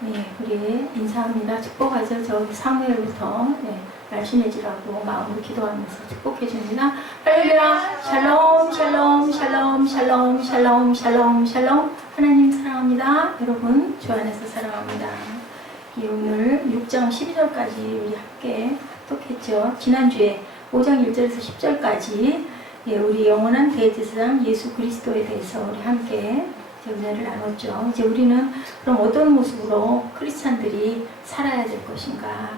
네, 우리 인사합니다. 축복하죠. 저기 사무엘부터 날씬해지라고 마음으로 기도하면서 축복해 줍니다. 할렐루야. 샬롬 샬롬 샬롬 샬롬 샬롬 샬롬 샬롬. 하나님 사랑합니다. 여러분 주 안에서 사랑합니다. 오늘 6장 12절까지 우리 함께 합독했죠. 지난주에 5장 1절에서 10절까지 우리 영원한 대제사장 예수 그리스도에 대해서 우리 함께 은혜를 나눴죠. 이제 우리는 그럼 어떤 모습으로 크리스찬들이 살아야 될 것인가?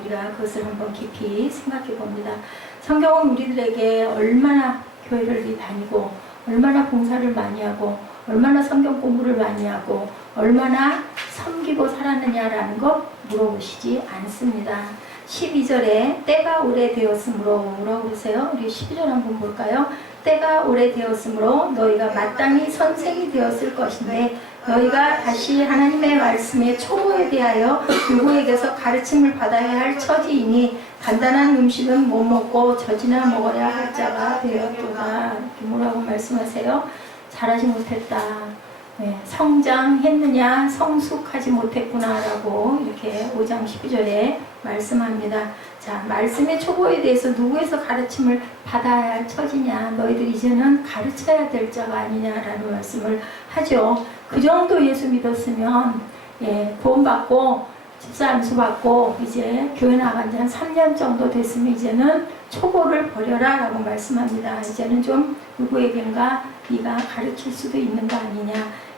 우리가 그것을 한번 깊이 생각해 봅니다. 성경은 우리들에게 얼마나 교회를 다니고, 얼마나 봉사를 많이 하고, 얼마나 성경 공부를 많이 하고, 얼마나 섬기고 살았느냐라는 것 물어보시지 않습니다. 12절에 때가 오래되었으므로 뭐라고 그러세요? 우리 12절 한번 볼까요? 때가 오래되었으므로 너희가 마땅히 선생이 되었을 것인데 너희가 다시 하나님의 말씀의 초보에 대하여 누구에게서 가르침을 받아야 할 처지이니 간단한 음식은 못 먹고 젖이나 먹어야 할 자가 되었도다. 이렇게 뭐라고 말씀하세요? 잘하지 못했다. 성장했느냐 성숙하지 못했구나 라고 이렇게 5장 12절에 말씀합니다. 자, 말씀의 초보에 대해서 누구에서 가르침을 받아야 할 처지냐, 너희들 이제는 가르쳐야 될 자가 아니냐라는 말씀을 하죠. 그 정도 예수 믿었으면 구원받고 집사 안수 받고 이제 교회 나간 지 한 3년 정도 됐으면 이제는 초보를 버려라 라고 말씀합니다. 이제는 좀 누구에겐가 네가 가르칠 수도 있는 거 아니냐.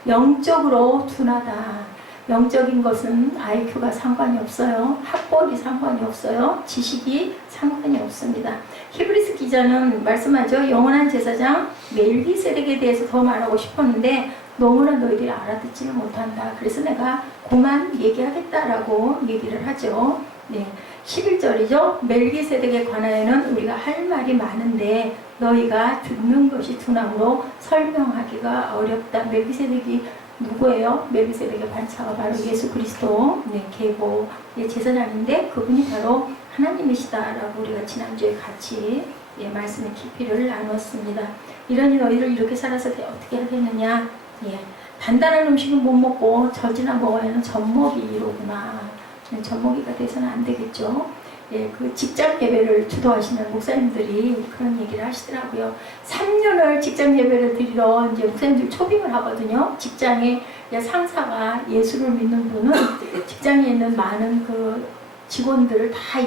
영적으로 둔하다. 영적인 것은 IQ가 상관이 없어요. 학벌이 상관이 없어요. 지식이 상관이 없습니다. 히브리서 기자는 말씀하죠. 영원한 제사장 멜기세덱에 대해서 더 말하고 싶었는데 너무나 너희들이 알아듣지를 못한다. 그래서 내가 그만 얘기하겠다라고 얘기를 하죠. 11절이죠. 멜기세덱에 관하여는 우리가 할 말이 많은데 너희가 듣는 것이 둔함으로 설명하기가 어렵다. 멜기세덱이 누구예요? 멜기세덱의 반차가 바로 예수 그리스도 계보의 제사장인데 그분이 바로 하나님이시다라고 우리가 지난주에 같이 말씀의 깊이를 나눴습니다. 이러니 너희들 이렇게 살아서 어떻게 하겠느냐? 단단한 음식은 못 먹고 젖이나 먹어야 하는 젖먹이로구나. 젖먹이가 돼서는 안 되겠죠. 그 직장 예배를 주도하시는 목사님들이 그런 얘기를 하시더라고요. 3년을 직장 예배를 드리러 이제 목사님들이 초빙을 하거든요. 직장에 상사가 예수를 믿는 분은 직장에 있는 많은 그 직원들을 다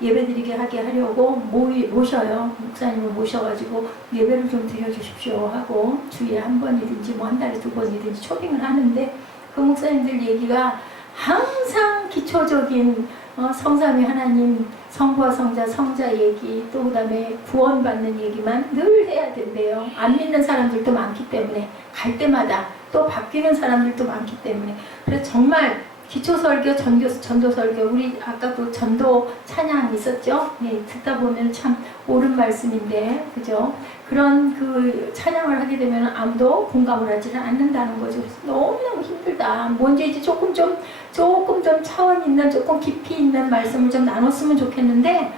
예배 드리게 하게 하려고 모셔요. 목사님을 모셔가지고 예배를 좀 드려주십시오 하고 주에 한 번이든지 한 달에 2번이든지 초빙을 하는데 그 목사님들 얘기가 항상 기초적인 성삼위 하나님, 성부와 성자, 성자 얘기, 또 그 다음에 구원받는 얘기만 늘 해야 된대요. 안 믿는 사람들도 많기 때문에 갈 때마다 또 바뀌는 사람들도 많기 때문에 그래서 정말 기초설교, 전도설교, 우리 아까 그 전도 찬양 있었죠? 듣다 보면 참 옳은 말씀인데, 그죠? 그런 그 찬양을 하게 되면 아무도 공감을 하지는 않는다는 거죠. 그래서 너무너무 힘들다. 뭔지 이제 조금 좀 차원 있는, 조금 깊이 있는 말씀을 좀 나눴으면 좋겠는데,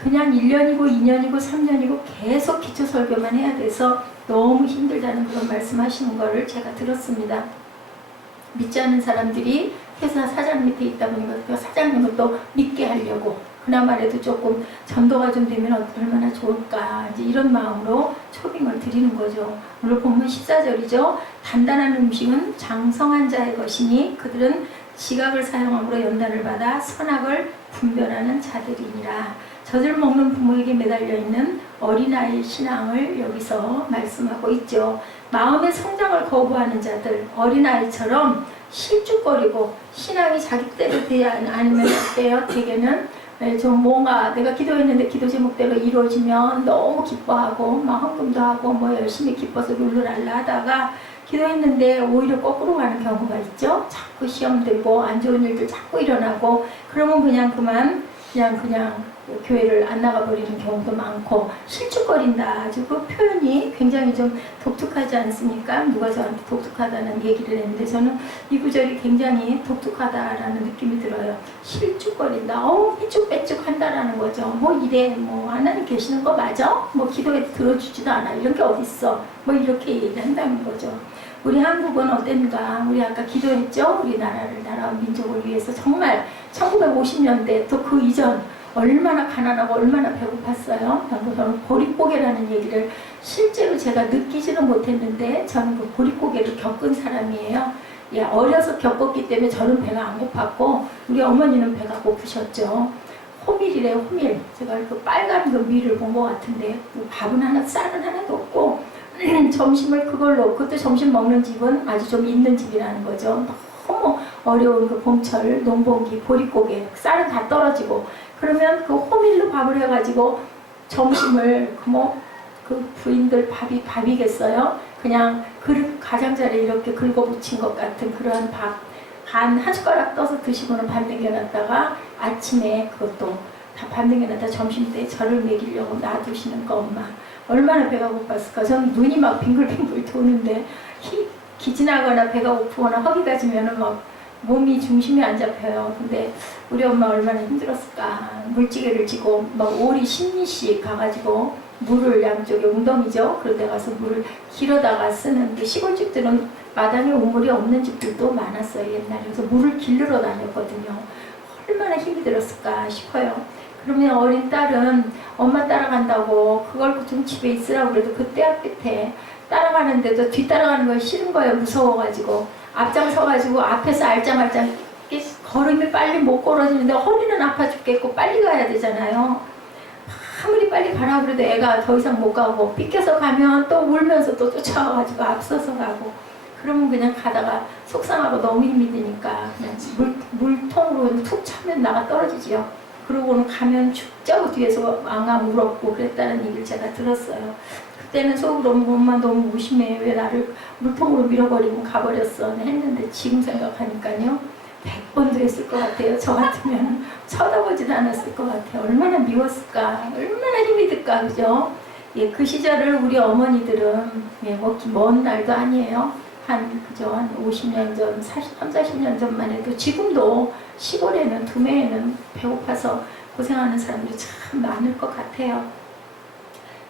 그냥 1년이고 2년이고 3년이고 계속 기초설교만 해야 돼서 너무 힘들다는 그런 말씀하시는 거를 제가 들었습니다. 믿지 않는 사람들이 회사 사장 밑에 있다 보니까 그 사장님을 또 믿게 하려고 그나마라도 조금 전도가 좀 되면 얼마나 좋을까 이제 이런 마음으로 초빙을 드리는 거죠. 오늘 본문 14절이죠. 단단한 음식은 장성한 자의 것이니 그들은 지각을 사용함으로 연단을 받아 선악을 분별하는 자들이니라. 젖을 먹는 부모에게 매달려 있는 어린아이의 신앙을 여기서 말씀하고 있죠. 마음의 성장을 거부하는 자들, 어린아이처럼 실축거리고 신앙이 자기대로 되지 않으면 어때요? 대개는 좀 뭔가 내가 기도했는데 기도 제목대로 이루어지면 너무 기뻐하고 막 헌금도 하고 뭐 열심히 기뻐서 룰루랄라 하다가 기도했는데 오히려 거꾸로 가는 경우가 있죠. 자꾸 시험 들고 안 좋은 일들 자꾸 일어나고 그러면 그냥 교회를 안 나가버리는 경우도 많고 실축거린다. 아주 그 표현이 굉장히 좀 독특하지 않습니까? 누가 저한테 독특하다는 얘기를 했는데 저는 이 구절이 굉장히 독특하다라는 느낌이 들어요. 실축거린다. 삐쭉빼쭉 한다라는 거죠. 뭐 이래, 뭐 하나님 계시는 거 맞아? 뭐 기도해도 들어주지도 않아. 이런 게 어딨어? 뭐 이렇게 얘기한다는 거죠. 우리 한국은 어땠는가? 우리 아까 기도했죠? 우리나라를, 나라와 민족을 위해서 정말 1950년대 또 그 이전 얼마나 가난하고 얼마나 배고팠어요. 저는 보릿고개라는 얘기를 실제로 제가 느끼지는 못했는데 저는 그 보릿고개를 겪은 사람이에요. 예, 어려서 겪었기 때문에 저는 배가 안 고팠고 우리 어머니는 배가 고프셨죠. 호밀이래요, 호밀. 제가 그 빨간 그 밀을 본 것 같은데 밥은 하나, 쌀은 하나도 없고 점심을 그걸로, 그때 점심 먹는 집은 아주 좀 있는 집이라는 거죠. 너무 어려운 그 봄철 농번기 보릿고개, 쌀은 다 떨어지고 그러면 그 호밀로 밥을 해가지고 점심을 그 부인들 밥이겠어요? 그냥 그릇 가장자리에 이렇게 긁어붙인 것 같은 그러한 밥 한 숟가락 떠서 드시고는 밥 남겨놨다가 아침에 그것도 다 밥 남겨놨다 점심 때 저를 먹이려고 놔두시는 거 엄마. 얼마나 배가 고팠을까. 저는 눈이 막 빙글빙글 도는데 기진하거나 배가 고프거나 허기가 지면은 막 몸이 중심이 안 잡혀요. 근데 우리 엄마 얼마나 힘들었을까. 물찌개를 지고 막 오리 10리씩 가가지고 물을 양쪽에 웅덩이죠. 그런 데 가서 물을 길어다가 쓰는 그 시골집들은 마당에 우물이 없는 집들도 많았어요. 옛날에. 그래서 물을 길르러 다녔거든요. 얼마나 힘이 들었을까 싶어요. 그러면 어린 딸은 엄마 따라간다고 그걸 좀 집에 있으라고 그래도 그때 앞에 따라가는데도 뒤따라가는 걸 싫은 거예요. 무서워가지고. 앞장서가지고 앞에서 알짱알짱 걸음이 빨리 못 걸어지는데 허리는 아파 죽겠고 빨리 가야 되잖아요. 아무리 빨리 가라 그래도 애가 더 이상 못 가고 삐껴서 가면 또 울면서 또 쫓아와가지고 앞서서 가고 그러면 그냥 가다가 속상하고 너무 힘이 드니까 그냥 물통으로 툭 차면 나가 떨어지지요. 그러고는 가면 죽자고 뒤에서 안 가면 울었고 그랬다는 얘기를 제가 들었어요. 그때는 속으로 엄마 너무 무심해. 왜 나를 물통으로 밀어버리고 가버렸어 했는데 지금 생각하니까요. 100번도 했을 것 같아요. 저 같으면 쳐다보지도 않았을 것 같아요. 얼마나 미웠을까. 얼마나 힘이 들까. 그죠? 예, 그 시절을 우리 어머니들은 예, 먼 날도 아니에요. 한 50년 전, 40년 전만 해도 지금도 시골에는 두뇌에는 배고파서 고생하는 사람들이 참 많을 것 같아요.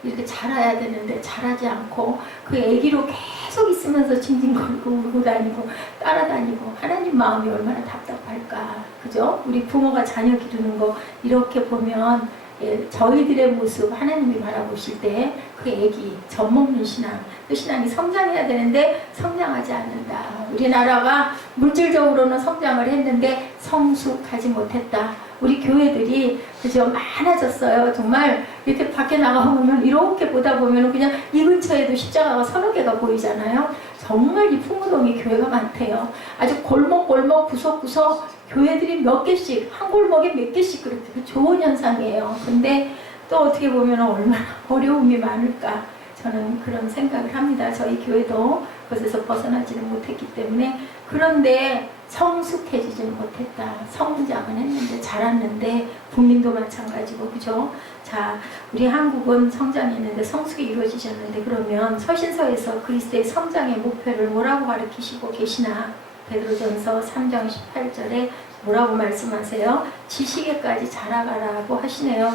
이렇게 자라야 되는데 자라지 않고 그 아기로 계속 있으면서 징징거리고 울고 다니고 따라다니고 하나님 마음이 얼마나 답답할까. 그죠? 우리 부모가 자녀 기르는 거 이렇게 보면 예, 저희들의 모습 하나님이 바라보실 때 그 아기 젖먹는 신앙, 그 신앙이 성장해야 되는데 성장하지 않는다. 우리나라가 물질적으로는 성장을 했는데 성숙하지 못했다. 우리 교회들이 그저 많아졌어요. 정말 이렇게 밖에 나가보면 이렇게 보다 보면 그냥 이 근처에도 십자가가 서너 개가 보이잖아요. 정말 이 풍무동에 교회가 많대요. 아주 골목골목 구석구석 교회들이 몇 개씩, 한 골목에 몇 개씩 그렇게 좋은 현상이에요. 근데 또 어떻게 보면 얼마나 어려움이 많을까 저는 그런 생각을 합니다. 저희 교회도 그것에서 벗어나지는 못했기 때문에. 그런데 성숙해지지는 못했다. 성장은 했는데 자랐는데 국민도 마찬가지고 그죠? 자, 우리 한국은 성장했는데 성숙이 이루어지셨는데 그러면 서신서에서 그리스도의 성장의 목표를 뭐라고 가르치시고 계시나? 베드로전서 3장 18절에 뭐라고 말씀하세요? 지식에까지 자라가라고 하시네요.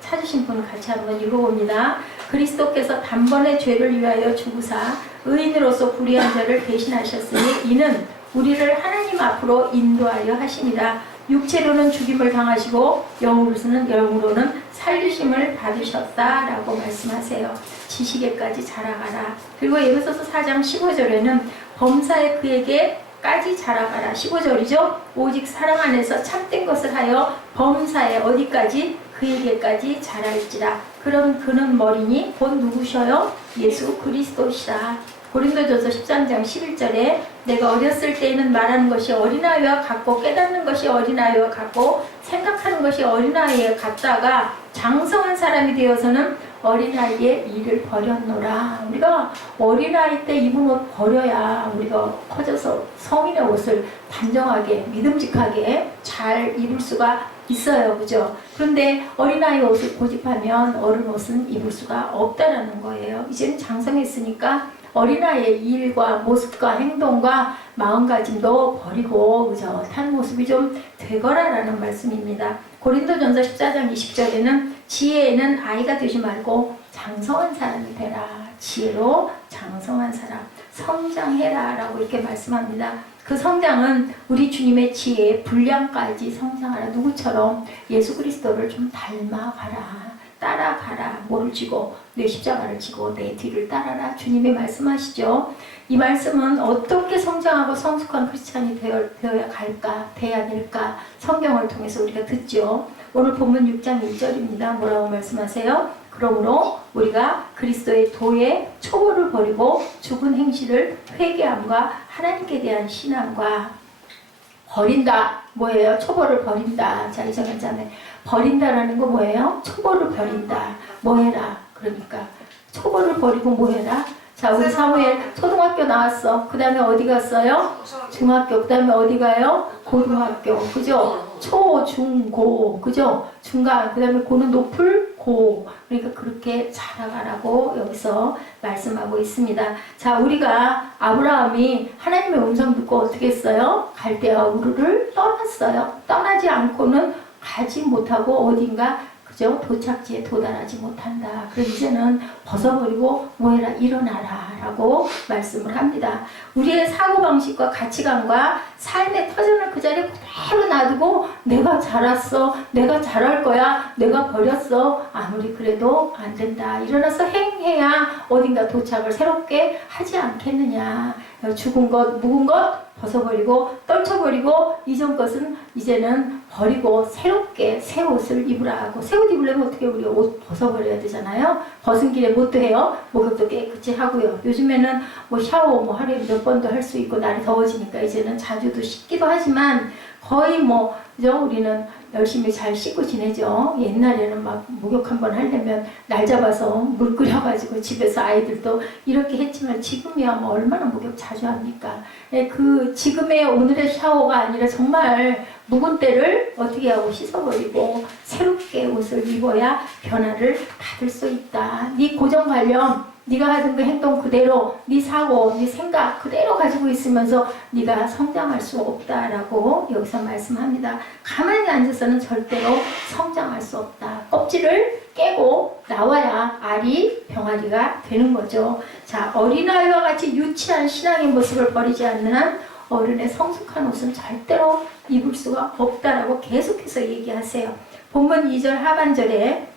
찾으신 분 같이 한번 읽어봅니다. 그리스도께서 단번에 죄를 위하여 죽으사 의인으로서 불의한 자를 대신하셨으니 이는 우리를 하나님 앞으로 인도하여 하시니라. 육체로는 죽임을 당하시고 영으로는 살리심을 받으셨다라고 말씀하세요. 지식에까지 자라가라. 그리고 에베소서 4장 15절에는 범사에 그에게 까지 자라가라. 15절이죠. 오직 사랑 안에서 참된 것을 하여 범사에 어디까지? 그에게까지 자랄지라. 그럼 그는 머리니 곧 누구셔요? 예수 그리스도시라. 고린도전서 13장 11절에 내가 어렸을 때에는 말하는 것이 어린아이와 같고 깨닫는 것이 어린아이와 같고 생각하는 것이 어린아이와 같다가 장성한 사람이 되어서는 어린아이의 일을 버렸노라. 우리가 어린아이 때 입은 옷 버려야 우리가 커져서 성인의 옷을 단정하게 믿음직하게 잘 입을 수가 있어요. 그죠? 그런데 어린아이 옷을 고집하면 어른 옷은 입을 수가 없다라는 거예요. 이제는 장성했으니까 어린아이의 일과 모습과 행동과 마음가짐도 버리고, 그죠? 탄 모습이 좀 되거라라는 말씀입니다. 고린도전서 14장 20절에는 지혜에는 아이가 되지 말고 장성한 사람이 되라. 지혜로 장성한 사람, 성장해라 라고 이렇게 말씀합니다. 그 성장은 우리 주님의 지혜의 분량까지 성장하라. 누구처럼? 예수 그리스도를 좀 닮아가라. 따라가라. 뭐를 지고? 내 십자가를 지고 내 뒤를 따라라. 주님이 말씀하시죠. 이 말씀은 어떻게 성장하고 성숙한 크리스찬이 되어야 갈까? 돼야 될까? 성경을 통해서 우리가 듣죠. 오늘 본문 6장 1절입니다. 뭐라고 말씀하세요? 그러므로 우리가 그리스도의 도의 초보를 버리고 죽은 행실을 회개함과 하나님께 대한 신앙과 버린다. 뭐예요? 초보를 버린다. 자, 이정현 자매. 버린다라는 거 뭐예요? 초보를 버린다. 뭐 해라? 그러니까 초보를 버리고 뭐 해라? 자, 우리 사무엘 초등학교 나왔어. 그 다음에 어디 갔어요? 중학교. 그 다음에 어디 가요? 고등학교. 그죠? 초, 중, 고. 그죠? 중간. 그 다음에 고는 높을 고. 그러니까 그렇게 자라가라고 여기서 말씀하고 있습니다. 자, 우리가 아브라함이 하나님의 음성 듣고 어떻게 했어요? 갈대아 우르를 떠났어요. 떠나지 않고는 가지 못하고 어딘가 그죠? 도착지에 도달하지 못한다. 그래서 이제는 벗어버리고 뭐해라? 일어나라 라고 말씀을 합니다. 우리의 사고방식과 가치관과 삶의 터전을 그 자리에 그대로 놔두고 내가 자랐어, 내가 잘할 거야, 내가 버렸어, 아무리 그래도 안 된다. 일어나서 행해야 어딘가 도착을 새롭게 하지 않겠느냐. 죽은 것, 묵은 것 벗어버리고 떨쳐버리고 이전 것은 이제는 버리고 새롭게 새 옷을 입으라 하고, 새 옷 입으려면 어떻게 우리 옷 벗어버려야 되잖아요. 벗은 길에 뭣도 해요? 목욕도 깨끗이 하고요. 요즘에는 뭐 샤워 뭐 하루에 몇 번도 할 수 있고 날이 더워지니까 이제는 자주도 씻기도 하지만 거의 뭐 그죠? 우리는 열심히 잘 씻고 지내죠. 옛날에는 막 목욕 한번 하려면 날 잡아서 물 끓여가지고 집에서 아이들도 이렇게 했지만 지금이야 뭐 얼마나 목욕 자주 합니까? 그 지금의 오늘의 샤워가 아니라 정말 묵은 때를 어떻게 하고 씻어버리고 새롭게 옷을 입어야 변화를 받을 수 있다. 네 고정관념, 네가 하던 그 행동 그대로, 네 사고, 네 생각 그대로 가지고 있으면서 네가 성장할 수 없다라고 여기서 말씀합니다. 가만히 앉아서는 절대로 성장할 수 없다. 껍질을 깨고 나와야 알이 병아리가 되는 거죠. 자, 어린아이와 같이 유치한 신앙의 모습을 버리지 않는 한 어른의 성숙한 옷은 절대로 입을 수가 없다라고 계속해서 얘기하세요. 본문 2절 하반절에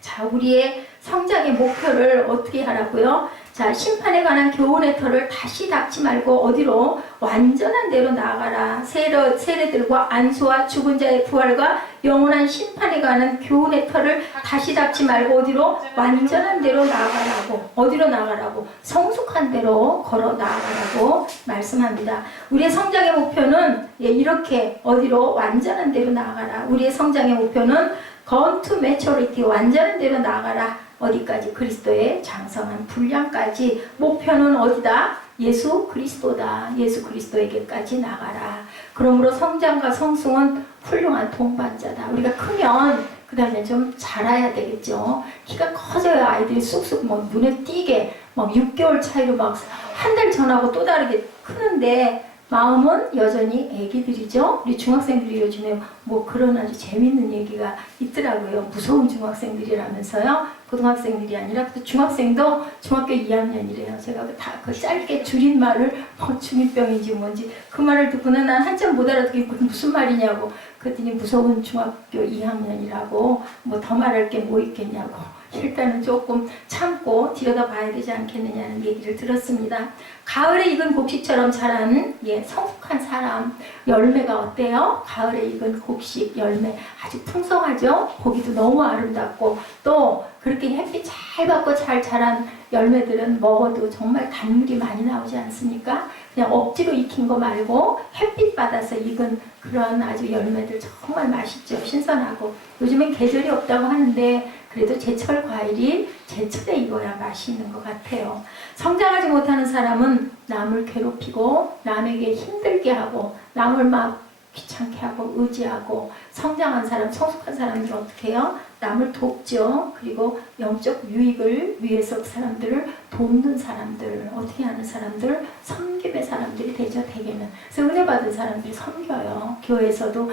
자, 우리의 성장의 목표를 어떻게 하라고요? 자, 심판에 관한 교훈의 털을 다시 닦지 말고 어디로? 완전한 데로 나아가라. 세례들과 안수와 죽은 자의 부활과 영원한 심판에 관한 교훈의 털을 다시 닦지 말고 어디로? 완전한 데로 나아가라고. 어디로 나아가라고? 성숙한 데로 걸어 나아가라고 말씀합니다. 우리의 성장의 목표는 이렇게 어디로? 완전한 데로 나아가라. 우리의 성장의 목표는 Gone to maturity, 완전한 데로 나아가라. 어디까지? 그리스도의 장성한 분량까지. 목표는 어디다? 예수 그리스도다. 예수 그리스도에게까지 나가라. 그러므로 성장과 성숙은 훌륭한 동반자다. 우리가 크면 그 다음에 좀 자라야 되겠죠. 키가 커져야 아이들이 쑥쑥 뭐 눈에 띄게 막 6개월 차이로 막 한 달 전하고 또 다르게 크는데 마음은 여전히 애기들이죠. 우리 중학생들이 요즘에 뭐 그런 아주 재밌는 얘기가 있더라고요. 무서운 중학생들이라면서요. 고등학생들이 아니라 또 중학생도 중학교 2학년이래요. 제가 그 짧게 줄임말을 뭐 중2병인지 뭔지 그 말을 듣고는 난 한참 못 알아듣겠고 무슨 말이냐고 그랬더니 무서운 중학교 2학년이라고 뭐 더 말할 게 뭐 있겠냐고 일단은 조금 참고 들여다봐야 되지 않겠느냐는 얘기를 들었습니다. 가을에 익은 곡식처럼 자란 성숙한 사람 열매가 어때요? 가을에 익은 곡식 열매 아주 풍성하죠? 보기도 너무 아름답고 또 그렇게 햇빛 잘 받고 잘 자란 열매들은 먹어도 정말 단물이 많이 나오지 않습니까? 그냥 억지로 익힌 거 말고 햇빛 받아서 익은 그런 아주 열매들 정말 맛있죠. 신선하고 요즘엔 계절이 없다고 하는데 그래도 제철 과일이 제철에 익어야 맛이 있는 것 같아요. 성장하지 못하는 사람은 남을 괴롭히고 남에게 힘들게 하고 남을 막 귀찮게 하고 의지하고 성장한 사람, 성숙한 사람들은 어떻게 해요? 남을 돕죠. 그리고 영적 유익을 위해서 그 사람들을 돕는 사람들, 어떻게 하는 사람들, 섬김의 사람들이 되죠. 대개는. 그래서 은혜 받은 사람들이 섬겨요. 교회에서도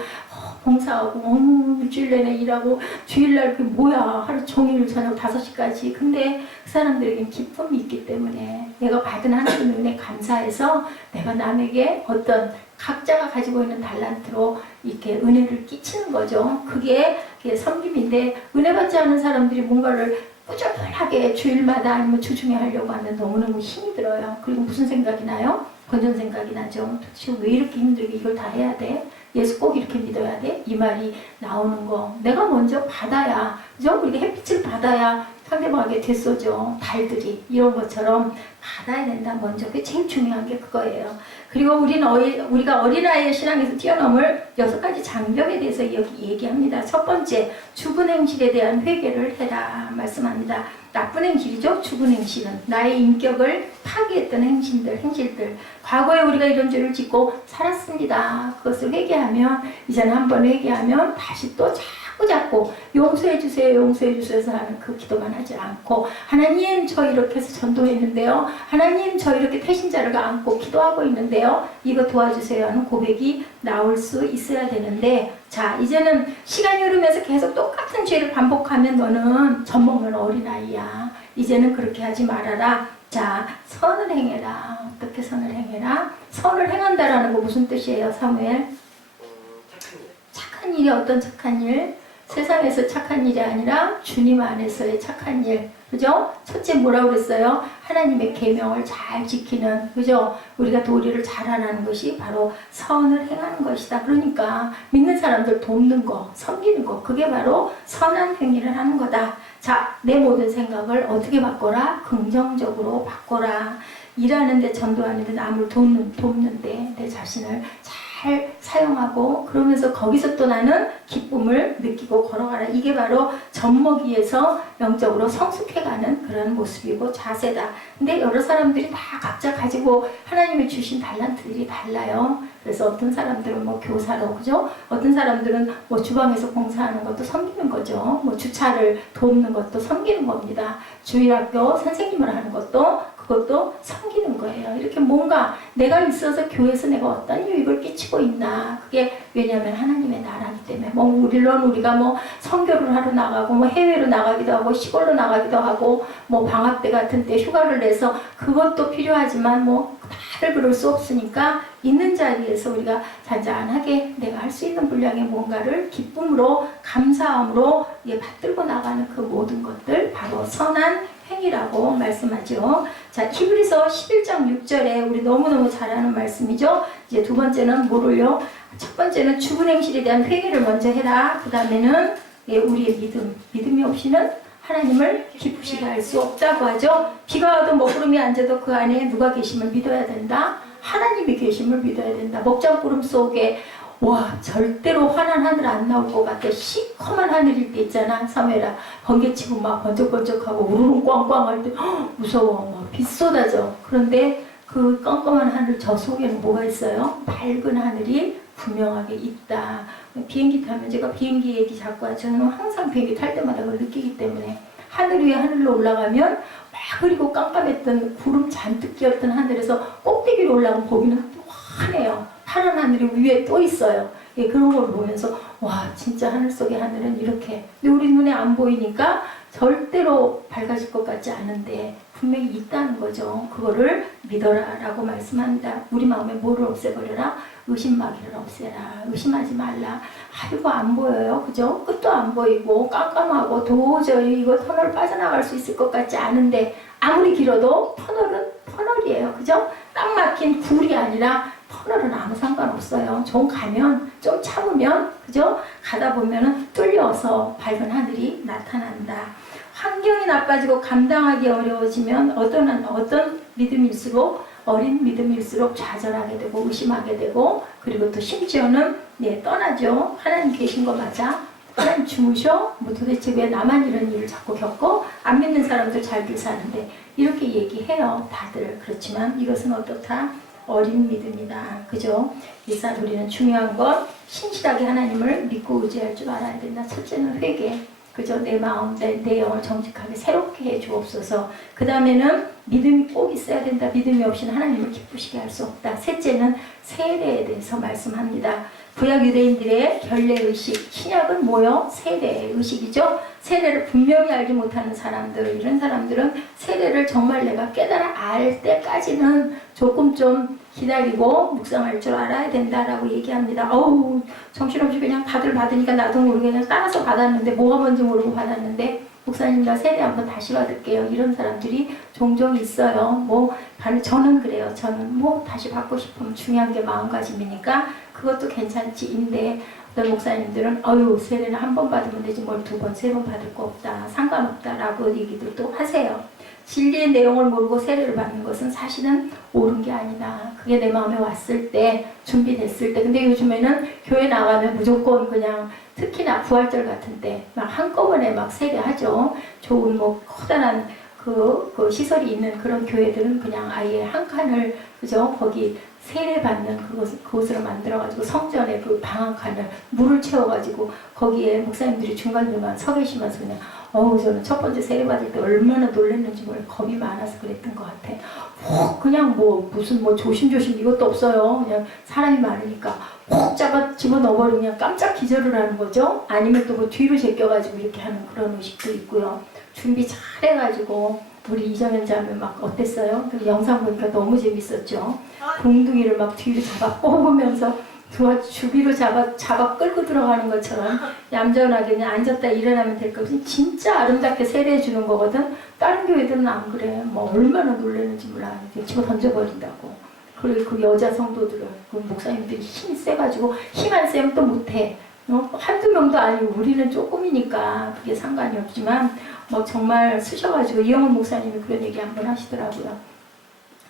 봉사하고 일주일 내내 일하고 주일날 그 뭐야 하루 종일 저녁 5시까지. 근데 그 사람들에겐 기쁨이 있기 때문에 내가 받은 하나님의 은혜 감사해서 내가 남에게 어떤 각자가 가지고 있는 달란트로 이렇게 은혜를 끼치는 거죠. 그게 섬김인데, 은혜 받지 않은 사람들이 뭔가를 꾸준하게 주일마다 아니면 주중에 하려고 하면 너무너무 힘이 들어요. 그리고 무슨 생각이 나요? 건전 생각이 나죠. 도대체 왜 이렇게 힘들게 이걸 다 해야 돼? 예수 꼭 이렇게 믿어야 돼? 이 말이 나오는 거. 내가 먼저 받아야, 그죠? 우리가 햇빛을 받아야 상대방에게 되쏘죠. 달들이. 이런 것처럼 받아야 된다, 먼저. 그게 제일 중요한 게 그거예요. 그리고 우리가 어린아이의 신앙에서 뛰어넘을 6가지 장벽에 대해서 여기 얘기합니다. 첫 번째, 죽은 행실에 대한 회개를 해라 말씀합니다. 나쁜 행실이죠. 죽은 행실은 나의 인격을 파괴했던 행실들. 과거에 우리가 이런 죄를 짓고 살았습니다. 그것을 회개하면, 이제는 한번 회개하면 다시 또 자꾸 용서해 주세요 해서 하는 그 기도만 하지 않고, 하나님 저 이렇게 해서 전도했는데요, 하나님 저 이렇게 태신자를 안고 기도하고 있는데요, 이거 도와주세요 하는 고백이 나올 수 있어야 되는데, 자, 이제는 시간이 흐르면서 계속 똑같은 죄를 반복하면 너는 젖먹는 어린아이야. 이제는 그렇게 하지 말아라. 자, 선을 행해라. 어떻게 선을 행해라? 선을 행한다라는 거 무슨 뜻이에요, 사무엘? 착한 일이 어떤 착한 일? 세상에서 착한 일이 아니라 주님 안에서의 착한 일. 그죠? 첫째 뭐라고 그랬어요? 하나님의 계명을 잘 지키는, 그죠? 우리가 도리를 잘하는 것이 바로 선을 행하는 것이다. 그러니까 믿는 사람들 돕는 거, 섬기는 거, 그게 바로 선한 행위를 하는 거다. 자, 내 모든 생각을 어떻게 바꿔라? 긍정적으로 바꿔라. 일하는데, 전도하는데, 남을 돕는데 내 자신을 잘 사용하고, 그러면서 거기서 또 나는 기쁨을 느끼고 걸어가라. 이게 바로 젖먹이에서 영적으로 성숙해가는 그런 모습이고 자세다. 근데 여러 사람들이 다 각자 가지고 하나님이 주신 달란트들이 달라요. 그래서 어떤 사람들은 뭐 교사로, 그죠? 어떤 사람들은 뭐 주방에서 봉사하는 것도 섬기는 거죠. 뭐 주차를 돕는 것도 섬기는 겁니다. 주일학교 선생님을 하는 것도, 그것도 섬기는 거예요. 이렇게 뭔가 내가 있어서 교회에서 내가 어떤 유익을 끼치고 있나. 그게 왜냐하면 하나님의 나라기 때문에. 물론 우리가 뭐 선교를 하러 나가고, 뭐 해외로 나가기도 하고, 시골로 나가기도 하고, 뭐 방학 때 같은 때 휴가를 내서 그것도 필요하지만 뭐 다들 그럴 수 없으니까 있는 자리에서 우리가 잔잔하게 내가 할 수 있는 분량의 뭔가를 기쁨으로, 감사함으로 받들고 나가는 그 모든 것들, 바로 선한 행위라고 말씀하죠. 자, 히브리서 11장 6절에 우리 너무너무 잘 아는 말씀이죠. 이제 두 번째는 뭐를요? 첫 번째는 죽은 행실에 대한 회개를 먼저 해라. 그 다음에는 우리의 믿음이 없이는 하나님을 기쁘시게 할 수 없다고 하죠. 비가 와도 먹구름이 앉아도 그 안에 누가 계심을 믿어야 된다. 하나님이 계심을 믿어야 된다. 먹장구름 속에 와, 절대로 환한 하늘 안 나올 것 같아. 시커먼 하늘일 때 있잖아, 사무엘아. 번개치고 막 번쩍번쩍하고 우르릉 꽝꽝 할 때 무서워. 막 비 쏟아져. 그런데 그 껌껌한 하늘 저 속에는 뭐가 있어요? 밝은 하늘이 분명하게 있다. 비행기 타면, 제가 비행기 얘기 자꾸 하죠. 저는 항상 비행기 탈 때마다 그걸 느끼기 때문에, 하늘 위에 하늘로 올라가면 막 흐리고 깜깜했던 구름 잔뜩 끼었던 하늘에서 꼭대기로 올라가면 거기는 환해요. 파란 하늘이 위에 또 있어요. 예, 그런 걸 보면서 와, 진짜 하늘 속의 하늘은 이렇게. 근데 우리 눈에 안 보이니까 절대로 밝아질 것 같지 않은데 분명히 있다는 거죠. 그거를 믿어라 라고 말씀합니다. 우리 마음에 뭐를 없애버려라? 의심마귀를 없애라. 의심하지 말라. 이거 안 보여요. 그죠? 끝도 안 보이고 깜깜하고 도저히 이거 터널 빠져나갈 수 있을 것 같지 않은데, 아무리 길어도 터널이에요. 그죠? 딱 막힌 굴이 아니라 터널은 아무 상관없어요. 좀 가면, 좀 참으면, 그죠? 가다 보면은 뚫려서 밝은 하늘이 나타난다. 환경이 나빠지고 감당하기 어려워지면 어떤 믿음일수록, 어린 믿음일수록 좌절하게 되고 의심하게 되고, 그리고 또 심지어는 떠나죠. 하나님 계신 거 맞아? 하나님 주무셔? 뭐 도대체 왜 나만 이런 일을 자꾸 겪고? 안 믿는 사람들 잘들 사는데 이렇게 얘기해요, 다들. 그렇지만 이것은 어떻다? 어린 믿음이다. 그죠? 일단 우리는 중요한 건 신실하게 하나님을 믿고 의지할 줄 알아야 된다. 첫째는 회개. 그죠? 내 마음, 내 영을 정직하게 새롭게 해 주옵소서. 그 다음에는 믿음이 꼭 있어야 된다. 믿음이 없이는 하나님을 기쁘시게 할 수 없다. 셋째는 세례에 대해서 말씀합니다. 구약 유대인들의 결례의식, 신약은 뭐요? 세례의식이죠. 세례를 분명히 알지 못하는 사람들, 이런 사람들은 세례를 정말 내가 깨달아 알 때까지는 조금 좀 기다리고 묵상할 줄 알아야 된다라고 얘기합니다. 어우, 정신없이 그냥 다들 받으니까 나도 모르게 그냥 따라서 받았는데, 뭐가 뭔지 모르고 받았는데, 목사님 나 세례 한번 다시 받을게요. 이런 사람들이 종종 있어요. 저는 그래요. 저는 다시 받고 싶으면 중요한 게 마음가짐이니까 그것도 괜찮지인데, 어떤 목사님들은 세례는 한 번 받으면 되지 뭘 두 번, 세 번 받을 거 없다. 상관없다라고 얘기도 또 하세요. 진리의 내용을 모르고 세례를 받는 것은 사실은 옳은 게 아니다. 그게 내 마음에 왔을 때, 준비됐을 때. 근데 요즘에는 교회 나가면 무조건 그냥 특히나 부활절 같은 때 막 한꺼번에 막 세례하죠. 좋은 커다란 그 시설이 있는 그런 교회들은 그냥 아예 한 칸을, 그죠? 거기 세례받는 그곳으로 만들어가지고 성전에 그 방 한 칸을 물을 채워가지고 거기에 목사님들이 중간중간 서 계시면서 그냥 저는 첫 번째 세례받을 때 얼마나 놀랐는지 몰라요. 겁이 많아서 그랬던 것 같아. 그냥 무슨 조심조심 이것도 없어요. 그냥 사람이 많으니까 푹 잡아 집어넣어버리면 그냥 깜짝 기절을 하는 거죠. 아니면 또 뒤로 제껴가지고 이렇게 하는 그런 의식도 있고요. 준비 잘 해가지고 우리 이정현 자매 막 어땠어요? 그 영상 보니까 너무 재밌었죠. 공둥이를 막 뒤로 잡아 뽑으면서 주비로 잡아 끌고 들어가는 것처럼 얌전하게 그냥 앉았다 일어나면 될 것이 진짜 아름답게 세례해 주는 거거든. 다른 교회들은 안 그래. 얼마나 놀라는지 몰라. 집어 던져버린다고. 그리고 그 여자 성도들은 그 목사님들이 힘이 세가지고 힘 안 세면 또 못해. 한두 명도 아니고 우리는 조금이니까 그게 상관이 없지만 정말 쓰셔가지고 이영훈 목사님이 그런 얘기 한번 하시더라고요.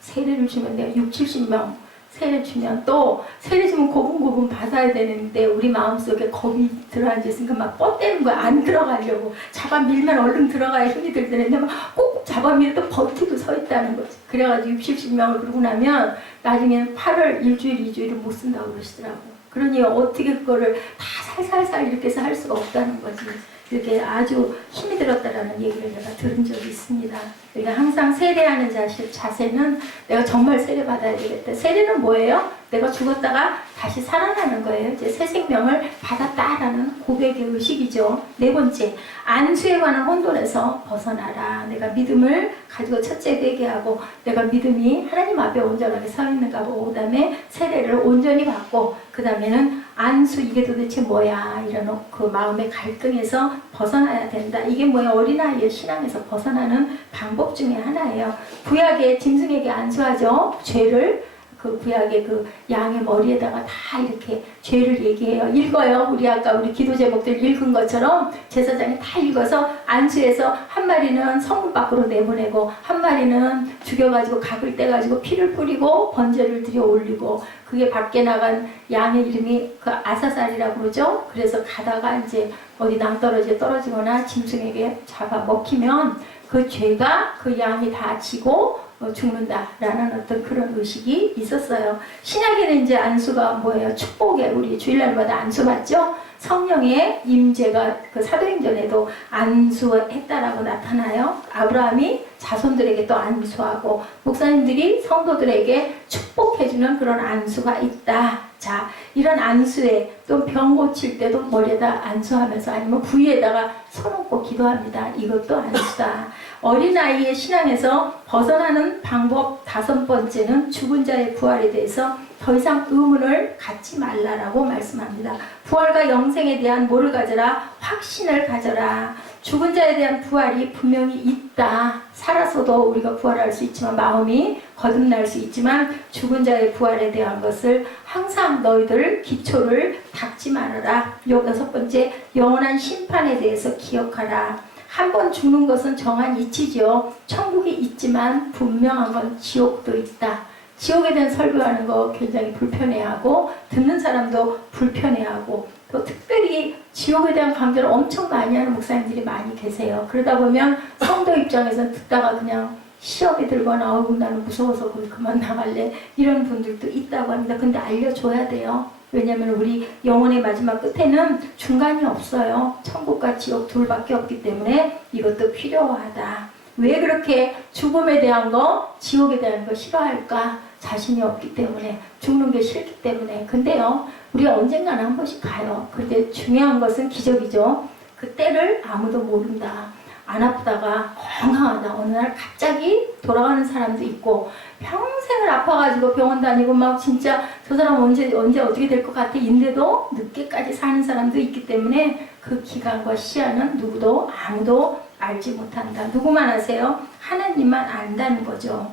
세례를 주면 내가 60-70명 세례 주면 또 세례 주면 고분고분 받아야 되는데 우리 마음속에 겁이 들어앉았으니까 막 뻗대는 거야. 안 들어가려고. 잡아 밀면 얼른 들어가야 힘이 들 텐데 막 꼭 잡아 밀면 또 버티고 서 있다는 거지. 그래가지고 60-70명을 그러고 나면 나중에는 8월 1주일 2주일을 못 쓴다고 그러시더라고요. 그러니 어떻게 그거를 다 살살살 이렇게 해서 할 수가 없다는 거지. 이렇게 아주 힘이 들었다라는 얘기를 내가 들은 적이 있습니다. 그러니까 항상 세례하는 자세는 내가 정말 세례 받아야 되겠다. 세례는 뭐예요? 내가 죽었다가 다시 살아나는 거예요. 이제 새 생명을 받았다라는 고백의 의식이죠. 네 번째, 안수에 관한 혼돈에서 벗어나라. 내가 믿음을 가지고 첫째 회개하고 내가 믿음이 하나님 앞에 온전하게 서 있는가 보고 그 다음에 세례를 온전히 받고 그 다음에는 안수 이게 도대체 뭐야 이런 그 마음의 갈등에서 벗어나야 된다. 이게 뭐야? 어린아이의 신앙에서 벗어나는 방법 중에 하나예요. 구약의 짐승에게 안수하죠. 죄를 그 구약의 그 양의 머리에다가 다 이렇게 죄를 얘기해요. 읽어요. 우리 기도 제목들 읽은 것처럼 제사장이 다 읽어서 안수해서 한 마리는 성문 밖으로 내보내고 한 마리는 죽여가지고 각을 떼가지고 피를 뿌리고 번제를 들여 올리고 그게 밖에 나간 양의 이름이 그 아사살이라고 그러죠. 그래서 가다가 이제 어디 낭떠러지에 떨어지거나 짐승에게 잡아 먹히면 그 죄가 그 양이 다 지고 죽는다라는 어떤 그런 의식이 있었어요. 신약에는 이제 안수가 뭐예요? 축복에 우리 주일날마다 안수 받죠? 성령의 임재가 그 사도행전에도 안수했다라고 나타나요. 아브라함이 자손들에게 또 안수하고 목사님들이 성도들에게 축복해주는 그런 안수가 있다. 자, 이런 안수에 또 병 고칠 때도 머리에다 안수하면서 아니면 부위에다가 손 얹고 기도합니다. 이것도 안수다. 어린아이의 신앙에서 벗어나는 방법 5번째는 죽은 자의 부활에 대해서 더 이상 의문을 갖지 말라라고 말씀합니다. 부활과 영생에 대한 뭐를 가져라? 확신을 가져라. 죽은 자에 대한 부활이 분명히 있다. 살아서도 우리가 부활할 수 있지만 마음이 거듭날 수 있지만 죽은 자의 부활에 대한 것을 항상 너희들 기초를 닦지 말아라. 6번째, 영원한 심판에 대해서 기억하라. 한 번 죽는 것은 정한 이치죠. 천국이 있지만 분명한 건 지옥도 있다. 지옥에 대한 설교하는 거 굉장히 불편해하고 듣는 사람도 불편해하고 또 특별히 지옥에 대한 강조를 엄청 많이 하는 목사님들이 많이 계세요. 그러다 보면 성도 입장에서는 듣다가 그냥 시험에 들거나 나는 무서워서 거기 그만 나갈래 이런 분들도 있다고 합니다. 근데 알려줘야 돼요. 왜냐하면 우리 영혼의 마지막 끝에는 중간이 없어요. 천국과 지옥 둘밖에 없기 때문에 이것도 필요하다. 왜 그렇게 죽음에 대한 거, 지옥에 대한 거 싫어할까? 자신이 없기 때문에, 죽는 게 싫기 때문에. 근데요, 우리가 언젠가는 한 번씩 가요. 근데 중요한 것은 기적이죠. 그 때를 아무도 모른다. 안 아프다가 건강하다. 어느 날 갑자기 돌아가는 사람도 있고, 평생을 아파가지고 병원 다니고 막 진짜 저 사람 언제 어떻게 될 것 같아 인데도 늦게까지 사는 사람도 있기 때문에 그 기간과 시한은 누구도 아무도 알지 못한다. 누구만 아세요? 하나님만 안다는 거죠.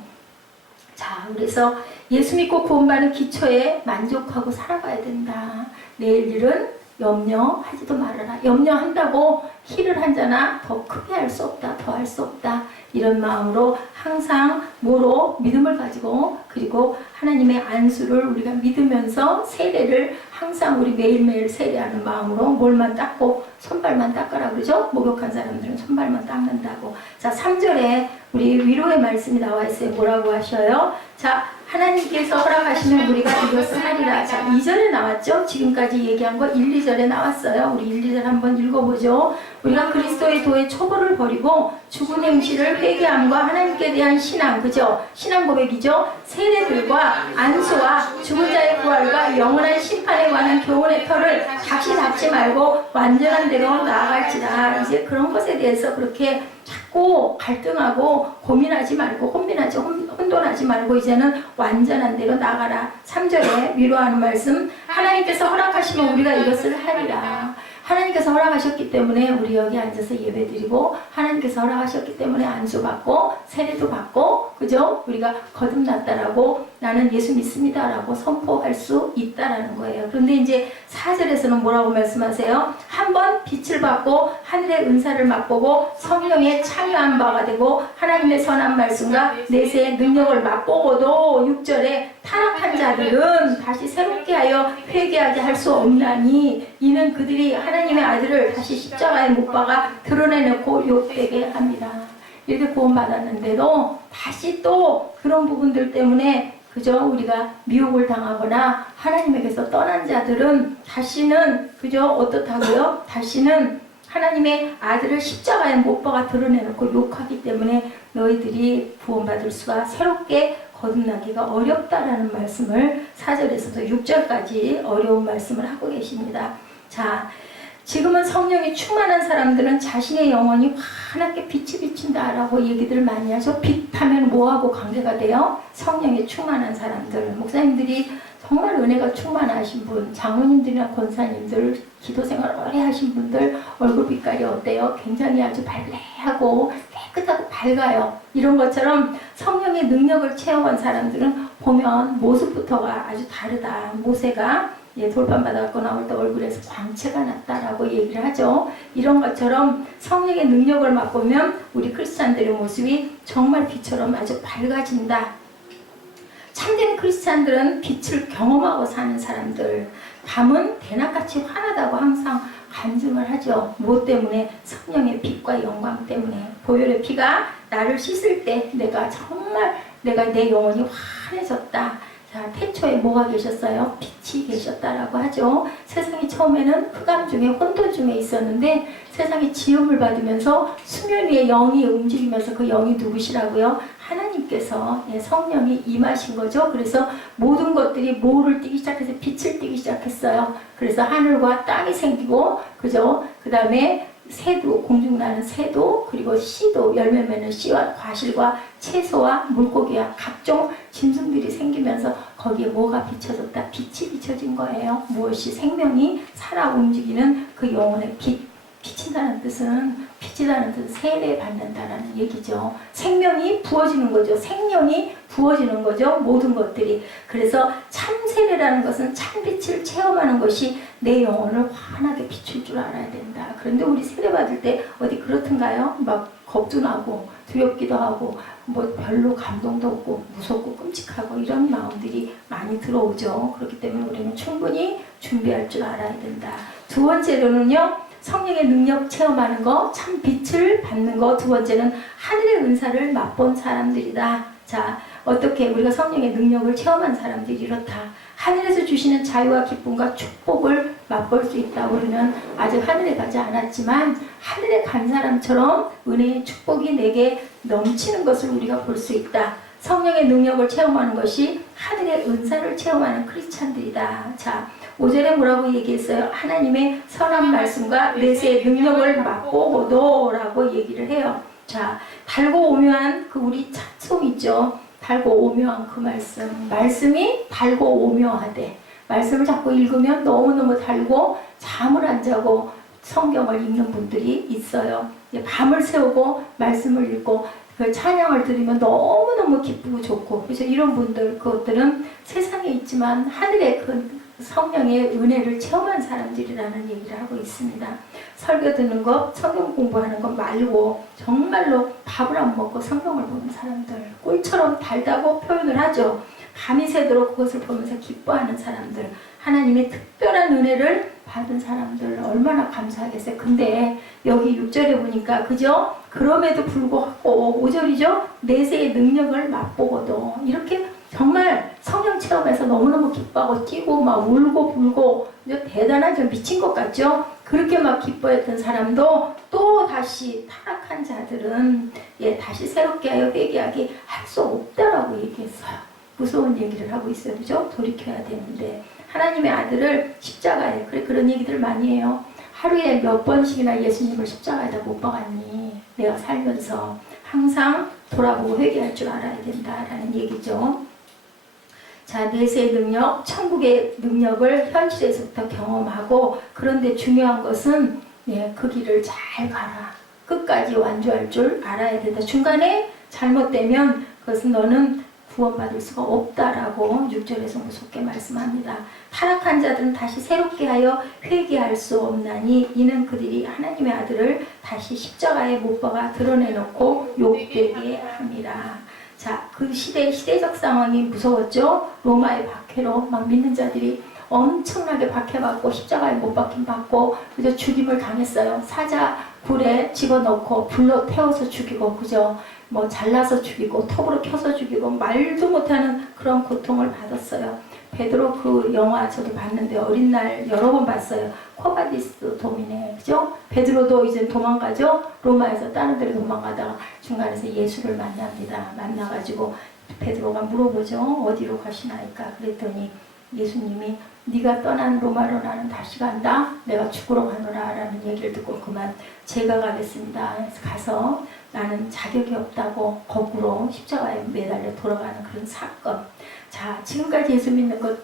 자, 그래서 예수 믿고 구원받은 기초에 만족하고 살아가야 된다. 내일 일은 염려하지도 말아라. 염려한다고 힐을 한자나 더 크게 할 수 없다. 더 할 수 없다. 이런 마음으로 항상 뭐로 믿음을 가지고 그리고 하나님의 안수를 우리가 믿으면서 세례를 항상 우리 매일매일 세례하는 마음으로 볼만 닦고 손발만 닦아라 그러죠? 목욕한 사람들은 손발만 닦는다고. 자, 3절에 우리 위로의 말씀이 나와 있어요. 뭐라고 하셔요? 자, 하나님께서 허락하시면 우리가 이것을 하리라. 자, 2절에 나왔죠? 지금까지 얘기한 거 1, 2절에 나왔어요. 우리 1, 2절 한번 읽어보죠. 우리가 그리스도의 도의 초보를 버리고 죽은 행실을 회개함과 하나님께 대한 신앙, 그죠? 신앙 고백이죠? 세례들과 안수와 죽은 자의 부활과 영원한 심판에 관한 교훈의 터를 다시 닫지 말고 완전한 대로 나아갈지라. 이제 그런 것에 대해서 그렇게 자꾸 갈등하고 고민하지 말고 혼돈하지 말고 이제는 완전한 대로 나가라. 3절에 위로하는 말씀, 하나님께서 허락하시면 우리가 이것을 하리라. 하나님께서 허락하셨기 때문에 우리 여기 앉아서 예배드리고 하나님께서 허락하셨기 때문에 안수받고 세례도 받고 그죠? 우리가 거듭났다라고 나는 예수 믿습니다라고 선포할 수 있다라는 거예요. 그런데 이제 4절에서는 뭐라고 말씀하세요? 한번 빛을 받고 하늘의 은사를 맛보고 성령의 참여한 바가 되고 하나님의 선한 말씀과 내세의 능력을 맛보고도 6절에 타락한 자들은 다시 새롭게 하여 회개하게 할 수 없나니 이는 그들이 하나님의 아들을 다시 십자가에 못 박아 드러내놓고 욕되게 합니다. 이렇게 구원받았는데도 다시 또 그런 부분들 때문에 그저 우리가 미혹을 당하거나 하나님에게서 떠난 자들은 다시는 그저 어떻다고요? 다시는 하나님의 아들을 십자가에 못 박아 드러내놓고 욕하기 때문에 너희들이 구원받을 수가 새롭게 거듭나기가 어렵다라는 말씀을 4절에서도 6절까지 어려운 말씀을 하고 계십니다. 자, 지금은 성령이 충만한 사람들은 자신의 영혼이 환하게 빛이 비친다라고 얘기들을 많이 하죠. 빛하면 뭐하고 관계가 돼요? 성령이 충만한 사람들. 목사님들이 정말 은혜가 충만하신 분, 장로님들이나 권사님들, 기도생활 오래 하신 분들 얼굴 빛깔이 어때요? 굉장히 아주 발레하고 깨끗하고 밝아요. 이런 것처럼 성령의 능력을 체험한 사람들은 보면 모습부터가 아주 다르다. 모세가 돌판 받아갖고 나올 때 얼굴에서 광채가 났다라고 얘기를 하죠. 이런 것처럼 성령의 능력을 맛보면 우리 크리스찬들의 모습이 정말 빛처럼 아주 밝아진다. 참된 크리스찬들은 빛을 경험하고 사는 사람들, 밤은 대낮같이 환하다고 항상 간증을 하죠. 무엇 때문에? 성령의 빛과 영광 때문에. 보혈의 피가 나를 씻을 때 내가 내 영혼이 환해졌다. 자, 태초에 뭐가 계셨어요? 빛이 계셨다라고 하죠. 세상이 처음에는 흑암 중에 혼돈 중에 있었는데 세상이 지음을 받으면서 수면 위에 영이 움직이면서 그 영이 누구시라고요? 하나님께서 성령이 임하신 거죠. 그래서 모든 것들이 모를 띄기 시작해서 빛을 띄기 시작했어요. 그래서 하늘과 땅이 생기고 그죠? 그 다음에 새도, 공중 나는 새도, 그리고 씨도, 열매 맺는 씨와 과실과 채소와 물고기와 각종 짐승들이 생기면서 거기에 뭐가 비춰졌다? 빛이 비춰진 거예요. 무엇이? 생명이 살아 움직이는 그 영혼의 빛. 비친다는 뜻은, 빛이라는 뜻은 세례 받는다라는 얘기죠. 생명이 부어지는 거죠. 생명이 부어지는 거죠. 모든 것들이. 그래서 참 세례라는 것은 참 빛을 체험하는 것이 내 영혼을 환하게 비출 줄 알아야 된다. 그런데 우리 세례 받을 때 어디 그렇던가요? 막 겁도 나고 두렵기도 하고 뭐 별로 감동도 없고 무섭고 끔찍하고 이런 마음들이 많이 들어오죠. 그렇기 때문에 우리는 충분히 준비할 줄 알아야 된다. 두 번째로는요. 성령의 능력 체험하는 거, 참 빛을 받는 거. 두 번째는 하늘의 은사를 맛본 사람들이다. 자, 어떻게 우리가 성령의 능력을 체험한 사람들이 이렇다. 하늘에서 주시는 자유와 기쁨과 축복을 맛볼 수 있다. 우리는 아직 하늘에 가지 않았지만 하늘에 간 사람처럼 은혜의 축복이 내게 넘치는 것을 우리가 볼 수 있다. 성령의 능력을 체험하는 것이 하늘의 은사를 체험하는 크리스찬들이다. 자, 5절에 뭐라고 얘기했어요? 하나님의 선한 말씀과 내세의 능력을 맛보고도 라고 얘기를 해요. 자, 달고 오묘한 그 우리 찬송 있죠. 달고 오묘한 그 말씀. 말씀이 달고 오묘하대. 말씀을 자꾸 읽으면 너무너무 달고 잠을 안 자고 성경을 읽는 분들이 있어요. 밤을 새우고 말씀을 읽고 그 찬양을 들으면 너무너무 기쁘고 좋고, 그래서 이런 분들, 그것들은 세상에 있지만 하늘의 그 성령의 은혜를 체험한 사람들이라는 얘기를 하고 있습니다. 설교 듣는 것, 성경 공부하는 것 말고 정말로 밥을 안 먹고 성경을 보는 사람들, 꿀처럼 달다고 표현을 하죠. 밤이 새도록 그것을 보면서 기뻐하는 사람들, 하나님의 특별한 은혜를 받은 사람들 얼마나 감사하겠어요. 근데 여기 6절에 보니까 그죠? 그럼에도 불구하고 5절이죠? 내세의 능력을 맛보고도 이렇게 정말 성령 체험에서 너무너무 기뻐하고 뛰고 막 울고 불고 대단하죠. 미친 것 같죠? 그렇게 막 기뻐했던 사람도 또 다시 타락한 자들은 다시 새롭게 하여 회개하게 할 수 없다라고 얘기했어요. 무서운 얘기를 하고 있어요. 그죠? 돌이켜야 되는데 하나님의 아들을 십자가에 그런 얘기들 많이 해요. 하루에 몇 번씩이나 예수님을 십자가에다 못 박았니? 내가 살면서 항상 돌아보고 회개할 줄 알아야 된다라는 얘기죠. 자, 내세의 능력, 천국의 능력을 현실에서부터 경험하고, 그런데 중요한 것은 그 길을 잘 가라. 끝까지 완주할 줄 알아야 된다. 중간에 잘못되면 그것은 너는 구원받을 수가 없다라고 6절에서 무섭게 말씀합니다. 타락한 자들은 다시 새롭게 하여 회개할 수 없나니 이는 그들이 하나님의 아들을 다시 십자가에 못 박아 드러내놓고 욕되게 함이라. 자, 그 시대적 상황이 무서웠죠. 로마의 박해로 막 믿는 자들이 엄청나게 박해받고 십자가에 못 박힘 받고 그저 죽임을 당했어요. 사자 굴에 집어넣고 불로 태워서 죽이고, 그죠? 뭐 잘라서 죽이고 톱으로 켜서 죽이고 말도 못하는 그런 고통을 받았어요. 베드로 그 영화 저도 봤는데 어린 날 여러 번 봤어요. 코바디스 도미네, 그죠? 베드로도 이제 도망가죠. 로마에서 다른 데로 도망가다가 중간에서 예수를 만납니다. 만나가지고 베드로가 물어보죠. 어디로 가시나이까? 그랬더니 예수님이 네가 떠난 로마로 나는 다시 간다. 내가 죽으러 가노라 라는 얘기를 듣고 그만 제가 가겠습니다. 그래서 가서 나는 자격이 없다고 거꾸로 십자가에 매달려 돌아가는 그런 사건. 자, 지금까지 예수 믿는 것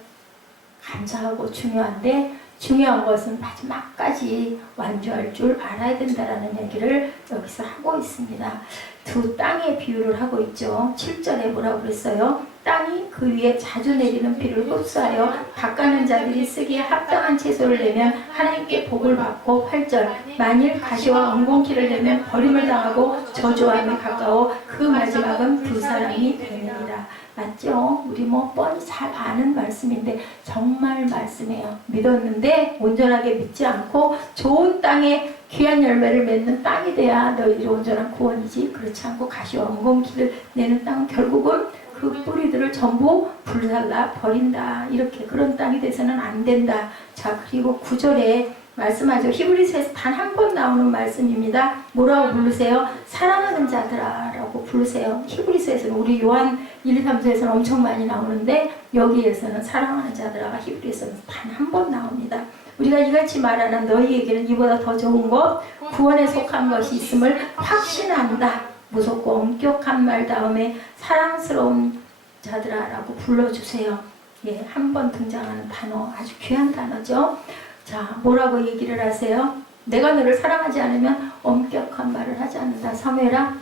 감사하고 중요한데 중요한 것은 마지막까지 완주할 줄 알아야 된다라는 얘기를 여기서 하고 있습니다. 두 땅의 비유를 하고 있죠. 7절에 뭐라고 그랬어요? 땅이 그 위에 자주 내리는 비를 흡수하여 밭가는 자들이 쓰기에 합당한 채소를 내면 하나님께 복을 받고, 8절 만일 가시와 엉겅퀴를 내면 버림을 당하고 저주함에 가까워 그 마지막은 불사람이 되느니라. 맞죠? 우리 뭐 뻔히 잘 아는 말씀인데 정말 말씀이에요. 믿었는데 온전하게 믿지 않고 좋은 땅에 귀한 열매를 맺는 땅이 돼야 너희들이 온전한 구원이지, 그렇지 않고 가시와 엉겅퀴를 내는 땅은 결국은 그 뿌리들을 전부 불살라 버린다. 이렇게 그런 땅이 돼서는 안 된다. 자, 그리고 9절에 말씀하죠. 히브리서에서 단 한 번 나오는 말씀입니다. 뭐라고 부르세요? 사랑하는 자들아 라고 부르세요. 히브리서에서는 우리 요한 1, 2, 3서에서는 엄청 많이 나오는데 여기에서는 사랑하는 자들아가 히브리서에서 단 한 번 나옵니다. 우리가 이같이 말하는 너희에게는 이보다 더 좋은 것, 구원에 속한 것이 있음을 확신한다. 무섭고 엄격한 말 다음에 사랑스러운 자들아 라고 불러주세요. 한 번 등장하는 단어, 아주 귀한 단어죠. 자, 뭐라고 얘기를 하세요? 내가 너를 사랑하지 않으면 엄격한 말을 하지 않는다. 사무엘아,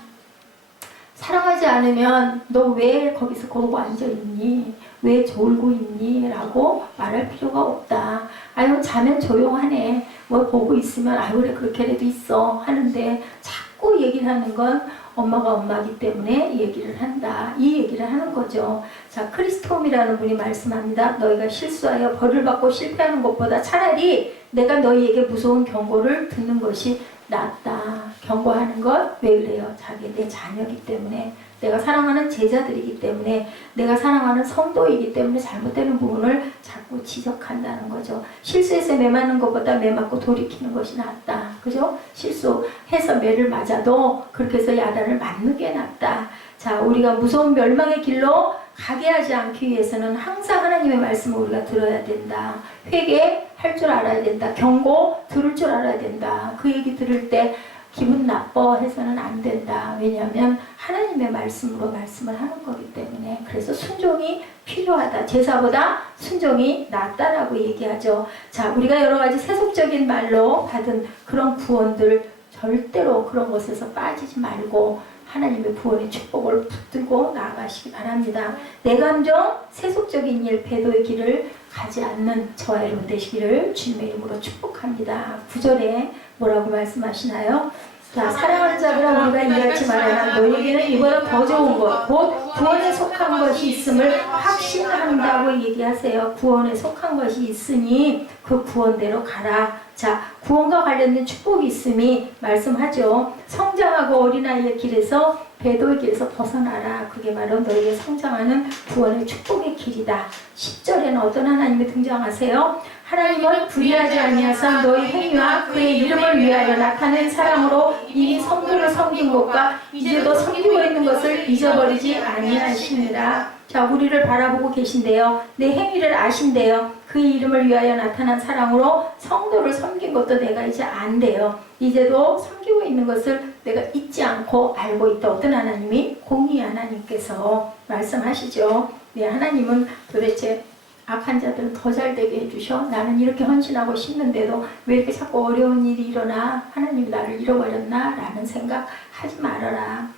사랑하지 않으면 너 왜 거기서 그러고 앉아있니? 왜 졸고 있니? 라고 말할 필요가 없다. 아유, 자면 조용하네. 뭐 보고 있으면 아유 그래 그렇게라도 있어 하는데 자꾸 얘기를 하는 건 엄마가 엄마이기 때문에 얘기를 한다. 이 얘기를 하는 거죠. 자, 크리스톰이라는 분이 말씀합니다. 너희가 실수하여 벌을 받고 실패하는 것보다 차라리 내가 너희에게 무서운 경고를 듣는 것이 낫다. 경고하는 것 왜 그래요? 자기 내 자녀이기 때문에, 내가 사랑하는 제자들이기 때문에, 내가 사랑하는 성도이기 때문에 잘못되는 부분을 자꾸 지적한다는 거죠. 실수해서 매 맞는 것보다 매 맞고 돌이키는 것이 낫다. 그죠? 실수해서 매를 맞아도 그렇게 해서 야단을 맞는 게 낫다. 자, 우리가 무서운 멸망의 길로 가게 하지 않기 위해서는 항상 하나님의 말씀을 우리가 들어야 된다. 회개할 줄 알아야 된다. 경고 들을 줄 알아야 된다. 그 얘기 들을 때 기분 나빠해서는 안 된다. 왜냐하면 하나님의 말씀으로 말씀을 하는 거기 때문에. 그래서 순종이 필요하다. 제사보다 순종이 낫다라고 얘기하죠. 자, 우리가 여러 가지 세속적인 말로 받은 그런 구원들 절대로 그런 것에서 빠지지 말고 하나님의 구원의 축복을 붙들고 나아가시기 바랍니다. 내 감정, 세속적인 일, 배도의 길을 가지 않는 저와 여러분 되시기를 주님의 이름으로 축복합니다. 9절에 뭐라고 말씀하시나요? 자, 사랑하는 자들아 우리가 이해하지 말아라. 너희에게는 이보다 더 좋은 것, 곧 구원에 속한 것이 있음을 확신한다고 얘기하세요. 구원에 속한 것이 있으니 그 구원대로 가라. 자, 구원과 관련된 축복이 있음이 말씀하죠. 성장하고 어린아이의 길에서 배도의 길에서 벗어나라. 그게 바로 너희의 성장하는 구원의 축복의 길이다. 10절에는 어떤 하나님이 등장하세요? 하나님은 불의하지 아니하사 너희 행위와 그의 이름을 위하여 나타낸 사랑으로 이미 성도를 섬긴 것과 이제도 섬기고 있는 것을 잊어버리지 아니하시니라. 자, 우리를 바라보고 계신데요. 내 행위를 아신대요. 그의 이름을 위하여 나타난 사랑으로 성도를 섬긴 것도 내가 이제 안대요. 이제도 섬기고 있는 것을 내가 잊지 않고 알고 있다. 어떤 하나님이? 공의의 하나님께서 말씀하시죠. 네, 하나님은 도대체 악한 자들은 더 잘되게 해주셔. 나는 이렇게 헌신하고 싶는데도 왜 이렇게 자꾸 어려운 일이 일어나? 하나님이 나를 잃어버렸나? 라는 생각 하지 말아라.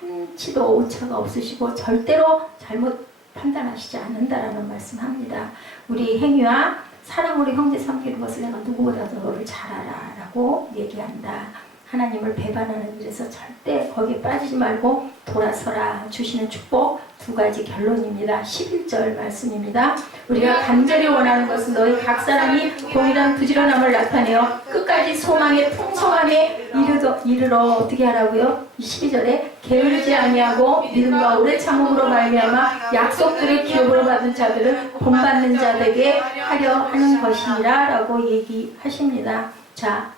한치도 오차가 없으시고 절대로 잘못 판단하시지 않는다라는 말씀합니다. 우리 행위와 사랑으로 형제 섬기는 것을 내가 누구보다도 너를 잘 알아 라고 얘기한다. 하나님을 배반하는 일에서 절대 거기에 빠지지 말고 돌아서라. 주시는 축복 두 가지 결론입니다. 11절 말씀입니다. 우리가 간절히 원하는 것은 너희 각 사람이 동일한 부지런함을 나타내어 끝까지 소망의 풍성함에 이르러 어떻게 하라고요? 12절에 게으르지 아니하고 믿음과 오래 참음으로 말미암아 약속들을 기업으로 받은 자들은 본받는 자들에게 하려 하는 것이니라 라고 얘기하십니다. 자,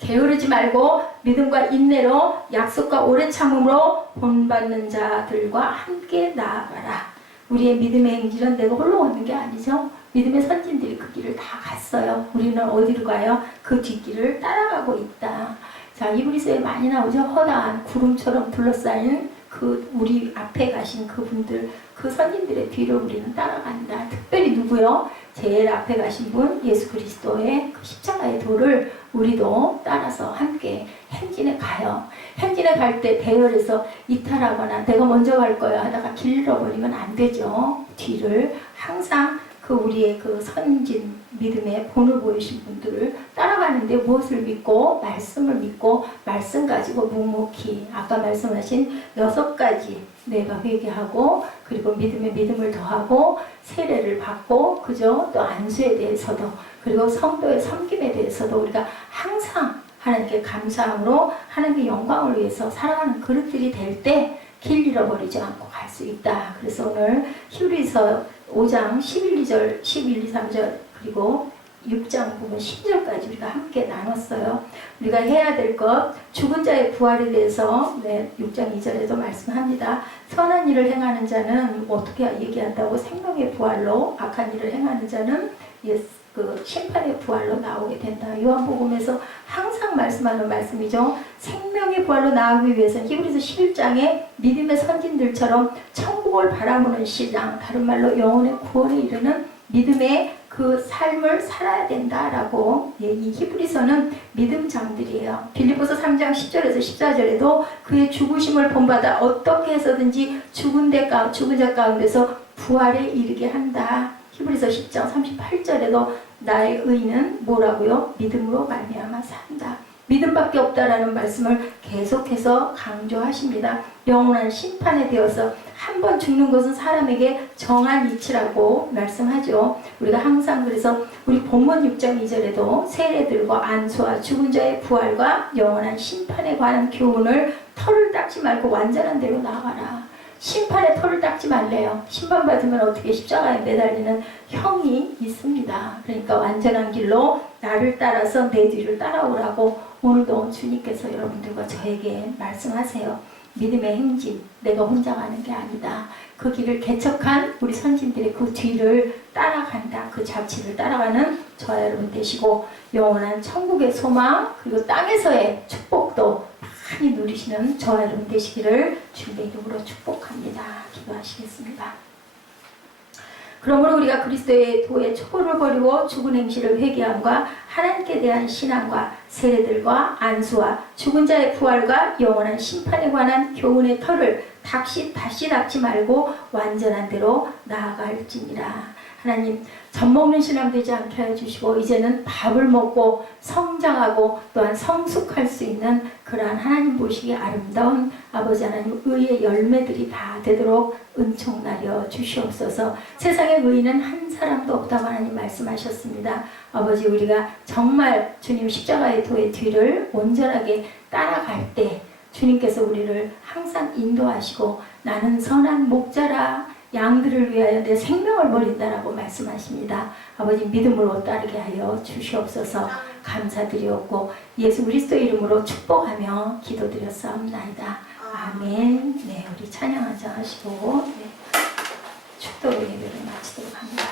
게으르지 말고 믿음과 인내로 약속과 오래 참음으로 본받는 자들과 함께 나아가라. 우리의 믿음의 행진은 내가 홀로 걷는 게 아니죠. 믿음의 선진들이 그 길을 다 갔어요. 우리는 어디로 가요? 그 뒷길을 따라가고 있다. 자, 이브리서에 많이 나오죠. 허다한 구름처럼 둘러싸인 그 우리 앞에 가신 그분들, 그 선진들의 뒤를 우리는 따라간다. 특별히 누구요? 제일 앞에 가신 분, 예수 그리스도의 그 십자가의 도를 우리도 따라서 함께 행진에 가요. 행진에 갈 때 대열에서 이탈하거나 내가 먼저 갈 거야 하다가 길 잃어버리면 안 되죠. 뒤를 항상 그 우리의 그 선진 믿음의 본을 보이신 분들을 따라가는데 무엇을 믿고? 말씀을 믿고 말씀 가지고 묵묵히 아까 말씀하신 6가지 내가 회개하고 그리고 믿음에 믿음을 더하고 세례를 받고 그죠? 또 안수에 대해서도 그리고 성도의 섬김에 대해서도 우리가 항상 하나님께 감사함으로 하나님의 영광을 위해서 살아가는 그릇들이 될 때 길 잃어버리지 않고 갈 수 있다. 그래서 오늘 히브리서 5장 11, 2절, 11, 2, 3절 그리고 6장 부분 10절까지 우리가 함께 나눴어요. 우리가 해야 될 것, 죽은 자의 부활에 대해서 6장 2절에도 말씀합니다. 선한 일을 행하는 자는 어떻게 얘기한다고? 생명의 부활로, 악한 일을 행하는 자는 그 심판의 부활로 나오게 된다. 요한복음에서 항상 말씀하는 말씀이죠. 생명의 부활로 나오기 위해서는 히브리서 11장에 믿음의 선진들처럼 천국을 바라보는 신앙, 다른 말로 영혼의 구원에 이르는 믿음의 그 삶을 살아야 된다라고. 이 히브리서는 믿음장들이에요. 빌립보서 3장 10절에서 14절에도 그의 죽으심을 본받아 어떻게 해서든지 죽은 자 가운데서 부활에 이르게 한다. 히브리서 10장 38절에도 나의 의는 뭐라고요? 믿음으로 말미암아 산다. 믿음밖에 없다라는 말씀을 계속해서 강조하십니다. 영원한 심판에 되어서 한 번 죽는 것은 사람에게 정한 이치라고 말씀하죠. 우리가 항상 그래서 우리 본문 6장 2절에도 세례들과 안수와 죽은 자의 부활과 영원한 심판에 관한 교훈을 털을 닦지 말고 완전한 대로 나아가라. 심판에 털을 닦지 말래요. 심판받으면 어떻게 십자가에 매달리는 형이 있습니다. 그러니까 완전한 길로 나를 따라서 내 뒤를 따라오라고 오늘도 주님께서 여러분들과 저에게 말씀하세요. 믿음의 행진, 내가 혼자 가는 게 아니다. 그 길을 개척한 우리 선진들의 그 뒤를 따라간다. 그 잡지를 따라가는 저와 여러분 되시고 영원한 천국의 소망 그리고 땅에서의 축복도 많이 누리시는 저와 여러분 되시기를 주님의 이름으로 축복합니다. 기도하시겠습니다. 그러므로 우리가 그리스도의 도의 촉구를 버리고 죽은 행실을 회개함과 하나님께 대한 신앙과 세례들과 안수와 죽은 자의 부활과 영원한 심판에 관한 교훈의 털을 다시 닦지 말고 완전한 대로 나아갈지니라. 하나님 젖먹는 신앙 되지 않게 해주시고 이제는 밥을 먹고 성장하고 또한 성숙할 수 있는 그러한 하나님 보시기에 아름다운 아버지 하나님 의의 열매들이 다 되도록 은총나려 주시옵소서. 세상에 의인은 한 사람도 없다고 하나님 말씀하셨습니다. 아버지 우리가 정말 주님 십자가의 도의 뒤를 온전하게 따라갈 때 주님께서 우리를 항상 인도하시고 나는 선한 목자라 양들을 위하여 내 생명을 버린다라고 말씀하십니다. 아버지 믿음으로 따르게 하여 주시옵소서. 감사드리옵고 예수 그리스도 이름으로 축복하며 기도드렸사옵나이다. 아멘. 네, 우리 찬양하자 하시고 네, 축도 예배를 마치도록 합니다.